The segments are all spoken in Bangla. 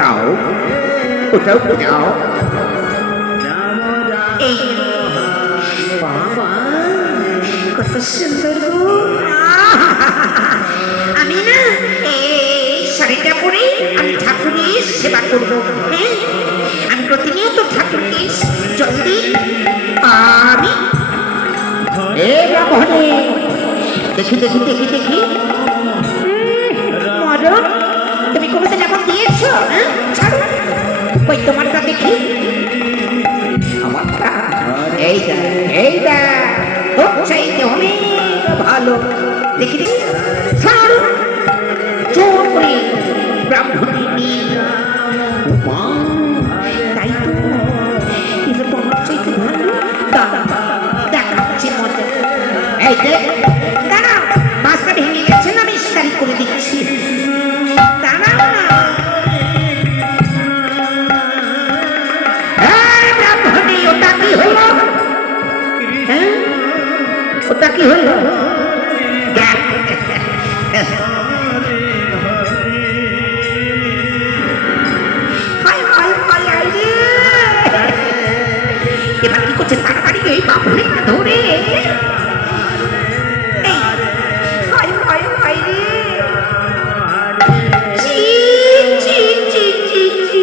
দাও, ওটাও দাও। এই বাবা, কত সুন্দর গো। আমি না এই শাড়িটা পরে আমি ঠাকুরের সেবা করবো। হ্যাঁ, আমি প্রতিনিয়ত ঠাকুরকে জল দিই। আমি এ ব্রাহ্মণী, দেখি দেখি দেখি দেখি। মরণ, তুমি কোনোদিন এখন দিয়েছো? হ্যাঁ, ছাড়ো। ওই তোমারটা দেখি। আমারটা এই দেখ, এই দেখ, ও চাইতে অনেক ভালো। দেখি দেখি, ছাড়ো। জোর করে ব্রাহ্মণী নিয়ে মা, তাই তো, এটা তো আমার চাইতে ভালো। দাঁড়া, দেখাচ্ছি মজা। এই যে দাঁড়াও, মাছটা ভেঙে গেছে না, আমি ইস্তারি করে দিচ্ছি। দাঁড়াও না। এই ব্রাহ্মণী, ওটা কি হলো? হ্যাঁ, ওটা কি হলো? দেখ, হায় হায় হায় হায় রে। এবার কি করছে? তাড়াতাড়ি এই বাবুরে ধরে। এই, হায় হায় হায় রে। ছি, ছি, ছি, ছি, ছি।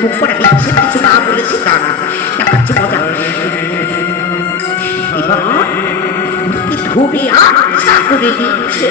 মুখ করে দিচ্ছে, কিছু না বলেছি। দাঁড়া, দেখাচ্ছি মজা। এবার কি ধরে আচ্ছা করে দিচ্ছে।